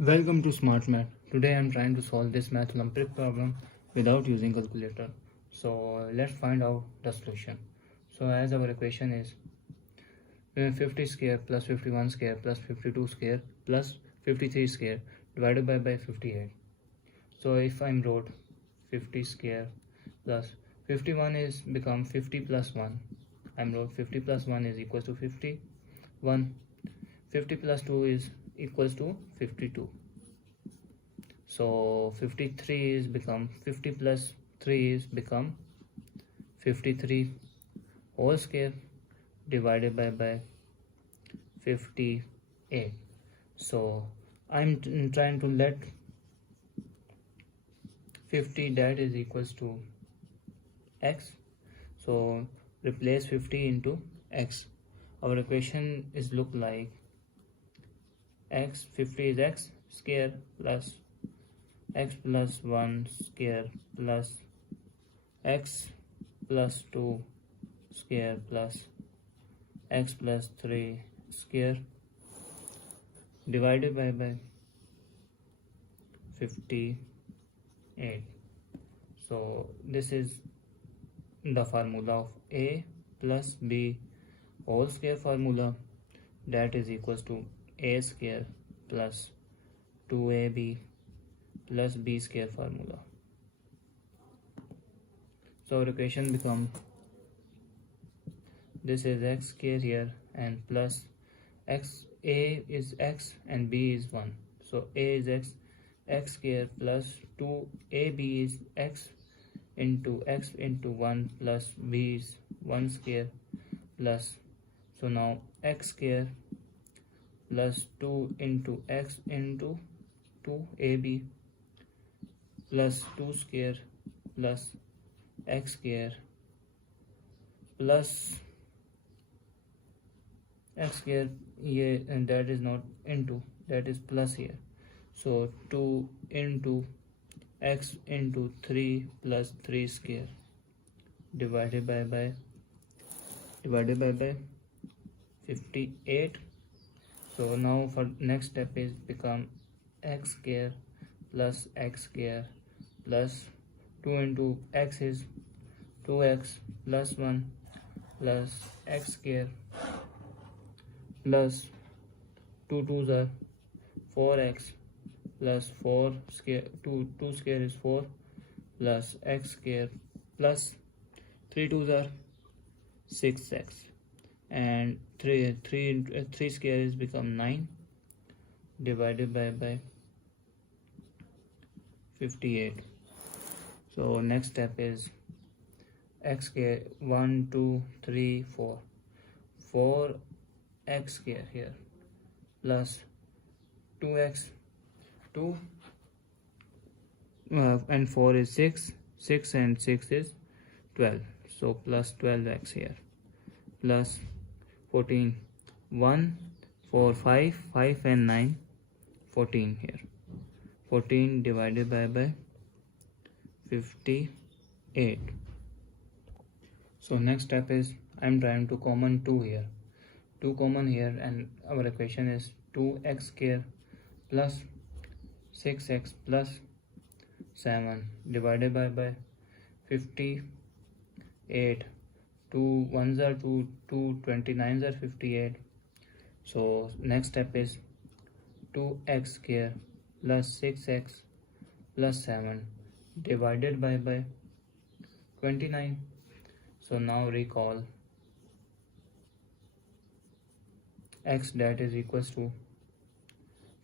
Welcome to Smart Math. Today I am trying to solve this math Olympiad problem without using calculator. So let's find out the solution. So as our equation is 50 square plus 51 square plus 52 square plus 53 square divided by 58. So if I wrote 50 square plus 51 is become 50 plus 1. I wrote 50 plus 1 is equal to 51. 50 plus 2 is equals to 52. So 53 is become 50 plus 3 is become 53 whole square divided by 58. So I'm trying to let 50 that is equals to x. So replace 50 into x. Our equation is look like x 50 is x square plus x plus 1 square plus x plus 2 square plus x plus 3 square divided by 58. So this is the formula of a plus b whole square formula, that is equals to a square plus 2ab plus b square formula. So our equation becomes this is x square here and plus x, a is x and b is 1. So a is x square plus 2ab is x into 1 plus b is 1 square plus, so now x square plus 2 into x into 2ab plus 2 square plus x square plus x square here, and that is not into, that is plus here. So 2 into x into 3 plus 3 square divided by 58. So now for next step is become x square plus 2 into x is 2x plus 1 plus x square plus 2 2s are 4x plus 4 square 2 square is 4 plus x square plus 3 2s are 6x and 3 square is become 9 divided by 58. So next step is x square 1 2 3 4 x square here plus 2x 2 and 4 is 6 and 6 is 12, so plus 12x here plus 14 1 4 5 and 9 14 here 14 divided by 58. So next step is I'm trying to common 2 here, 2 common here, and our equation is 2x square plus 6x plus 7 divided by 58. 2 1s are 2 29s are 58. So next step is 2x square plus 6x plus 7 divided by 29. So now recall x that is equals to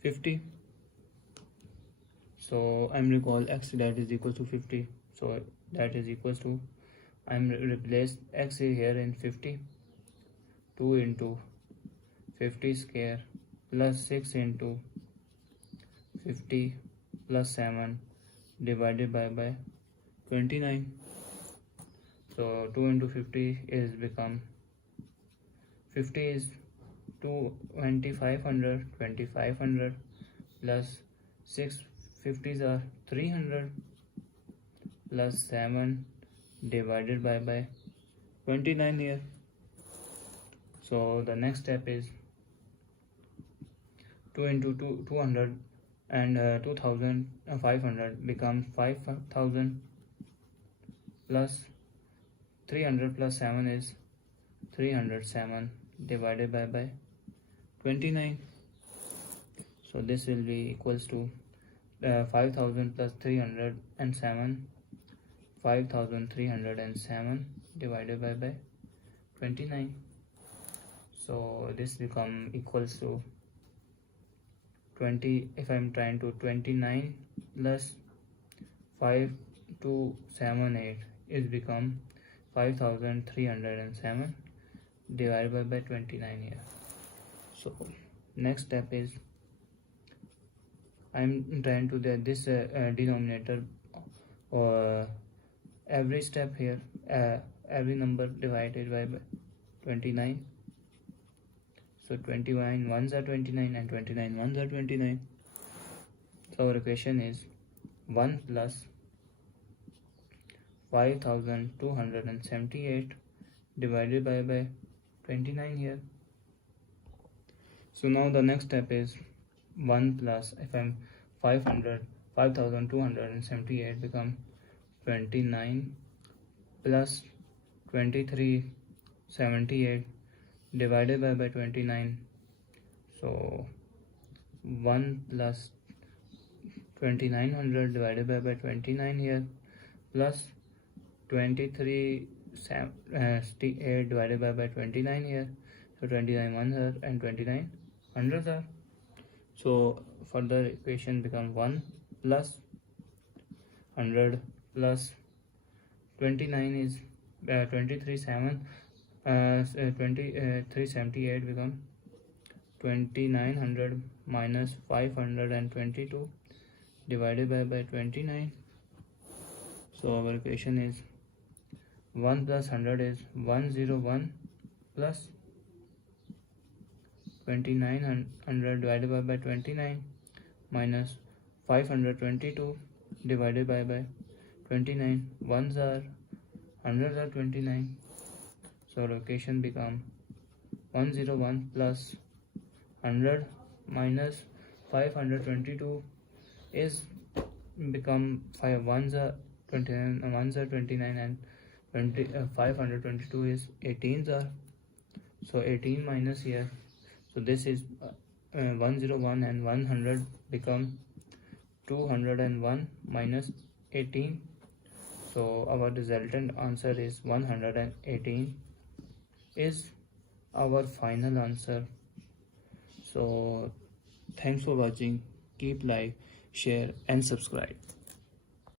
50. So I'm recall x that is equals to 50. So that is equals to, I'm replace x here in 50. 2 into 50 square plus 6 into 50 plus 7 divided by 29. So 2 into 50 is become 50 is 2500 plus 6 50s are 300 plus 7 divided by 29 here. So the next step is 2 into 200 and 2500 becomes 5000 plus 300 plus 7 is 307 divided by 29. So this will be equals to 5000 plus 307, 5307 divided by 29. So this become equals to 20. If I'm trying to 29 plus 5278 is become 5307 divided by 29 here. So next step is I'm trying to get this denominator or every step here, every number divided by 29. So 29 ones are 29 and 29 ones are 29. So our equation is 1 plus 5278 divided by 29 here. So now the next step is 1 plus, if I'm 5278 become 29 plus 2378 divided by 29. So 1 plus 2900 divided by 29 here plus 2378 divided by 29 here. So 29 ones are and 29 hundreds are. So further equation become 1 plus 100 plus 29 is 2378 become 2900 minus 522 divided by 29. So our equation is 1 plus 100 is 101 plus 2900 divided by 29 minus 522 divided by 29. Ones are hundreds are 29. So location become 101 plus 100 minus 522 is become 5 ones are 29, ones are 29 and 522 is 18s are. So 18 minus here. So this is 101 and 100 become 201 minus 18. So our resultant answer is 118 is our final answer. So thanks for watching. Keep like, share and subscribe.